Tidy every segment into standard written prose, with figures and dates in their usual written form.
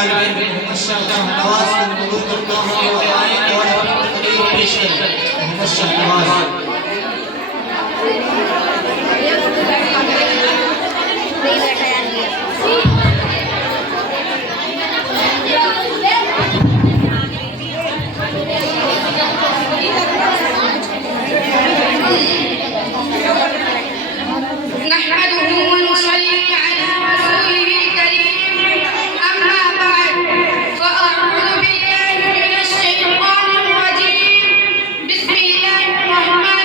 आलमीन मोहम्मद शाह नवाज को कबूल करता हूँ और आए और अपनी तकरीर पेश करें। मोहम्मद शाह नवाज बिस्मिल्लाहिर्रहमानिर्रहीम।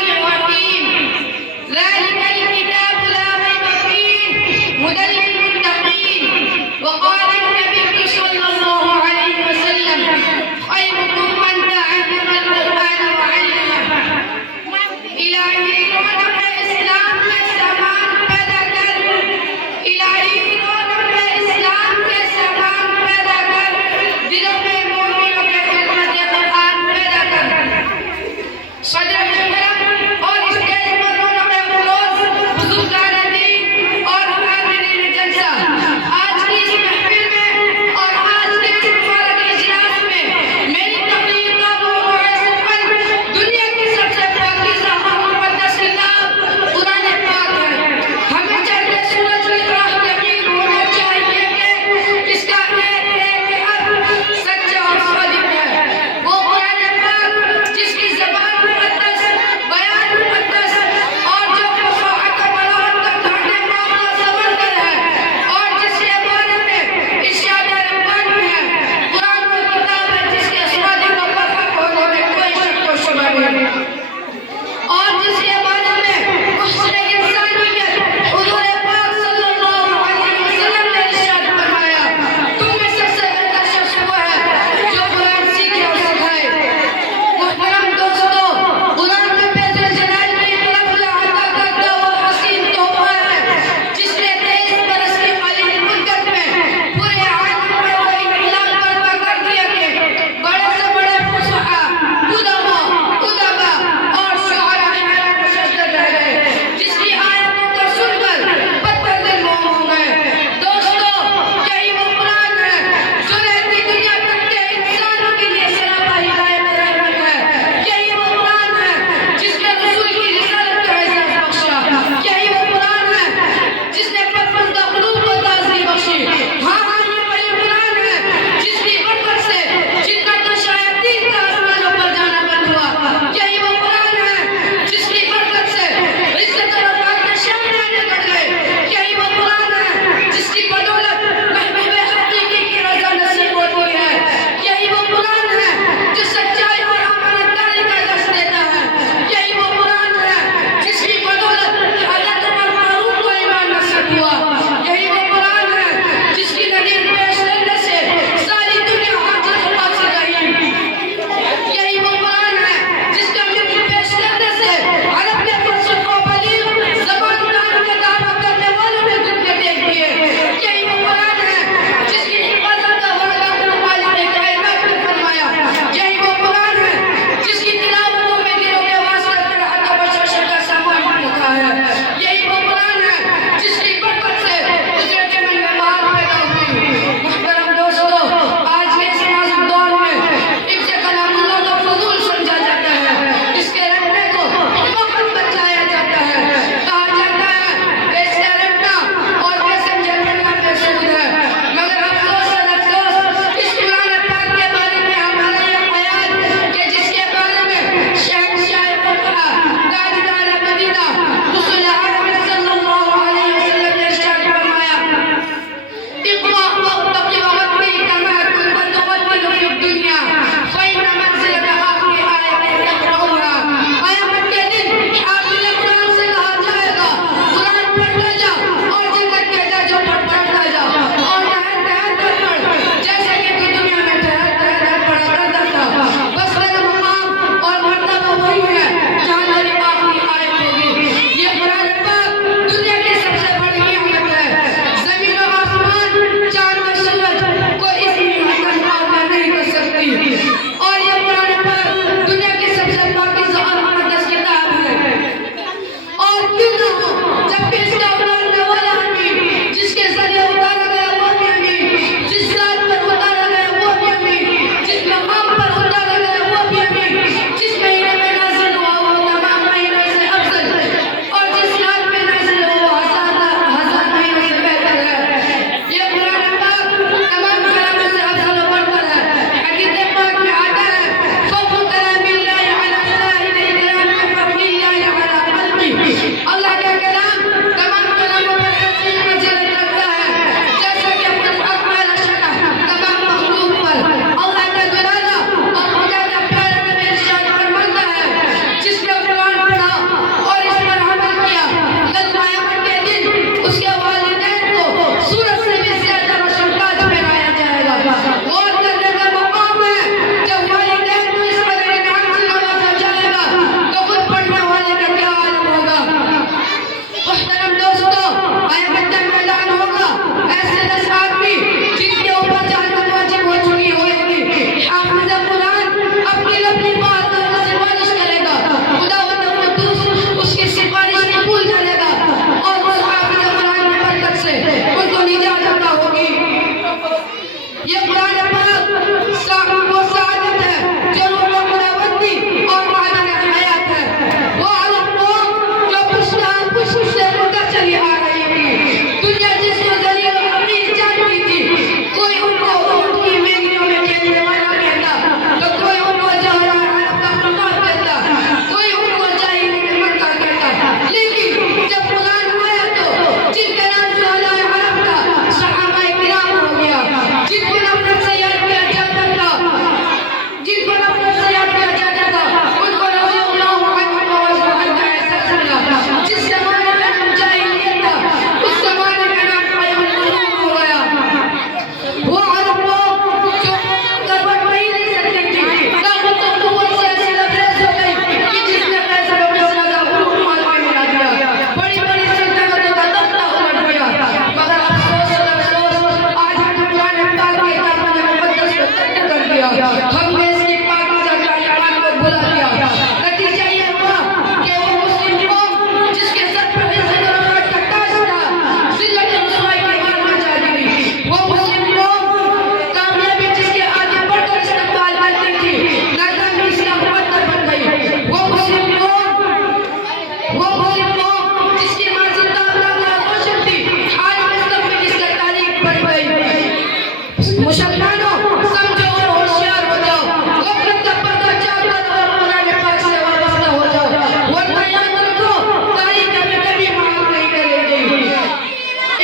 मुसलमानों समझो और होशियार हो जाओ, गफलत का पर्दा चादर और कुरान पाक से वाबस्ता हो जाओ, वरना याद रखो तारीख हमें कभी माफ नहीं करेगी।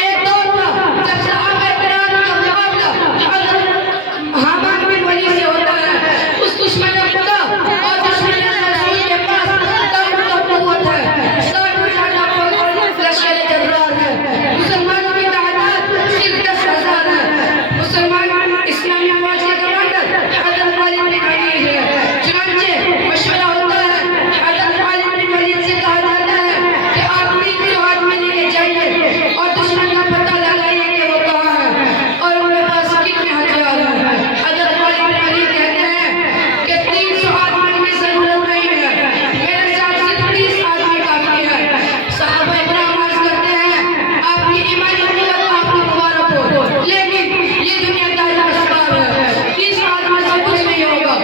एक दौर था जब सहाबा किराम का मुकाबला हज़रत हामान बिन वली से होता है। उस दुश्मन खुदा और दुश्मन रसूल के पास ताकत और कुव्वत है, 60,000 लश्कर जर्रार है, मुसलमानों की तादाद सिर्फ 10,000 है। मुसलमान इस्लामी फौज के कमांडर हज़रत खालिद बिन वलीद है। चुनांचे मशवरा होता है, हज़रत खालिद बिन वलीद से कहा जाता है कि आप तीर हाथ में लेके जाइए और दुश्मन का पता लगाइए कि वो कहाँ है और उनके पास कितने हथियार हैं। हज़रत खालिद बिन वलीद कहते हैं कि 300 आदमी की जरूरत नहीं है, मेरे साथ सिर्फ 30 आदमी काफी है। सहाबा इकराम अर्ज़ करते हैं आपकी ईमानी कुव्वत आपको मुबारक हो, लेकिन ये दुनियादारी का शिकार है, 30 आदमी से कुछ नहीं होगा,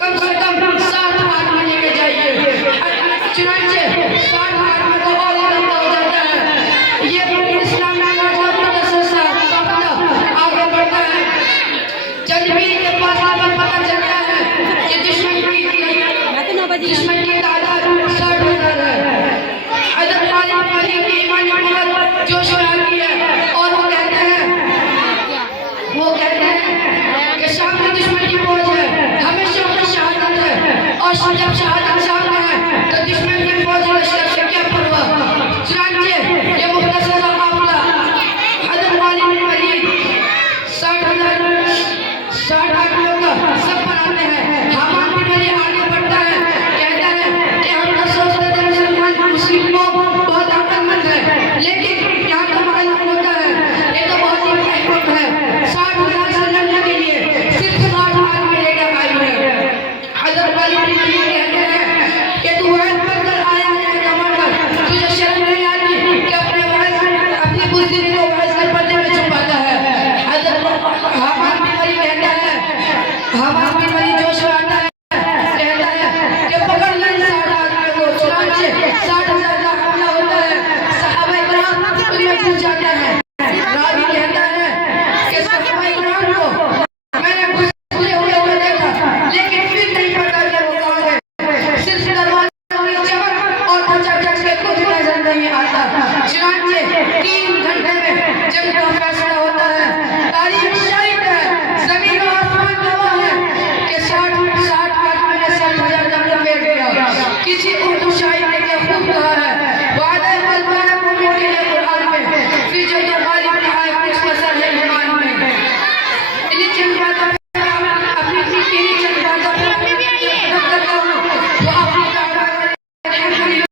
कम से कम 60 आदमी लेके जाइए। चुनांचे 60 आदमी को और इकट्ठा हो जाता है। ये इस्लाम का मुकद्दस काफिला आगे बढ़ता है। जलबीर के पास आकर पता चलता है कि दुश्मन की तादाद 60,000 है। हज़रत खालिद बिन वलीद की ईमानी कुव्वत जोश में आती है और वो कहते हैं कि सामने दुश्मन की फौज है, हमेशा अपनी शहादत है, और जब शहादत सामने है तो दुश्मन की फौज लश्कर से क्या परवाह। चुनांचे ये मुख्तसर सा काफिला हज़रत खालिद बिन वलीद 60,000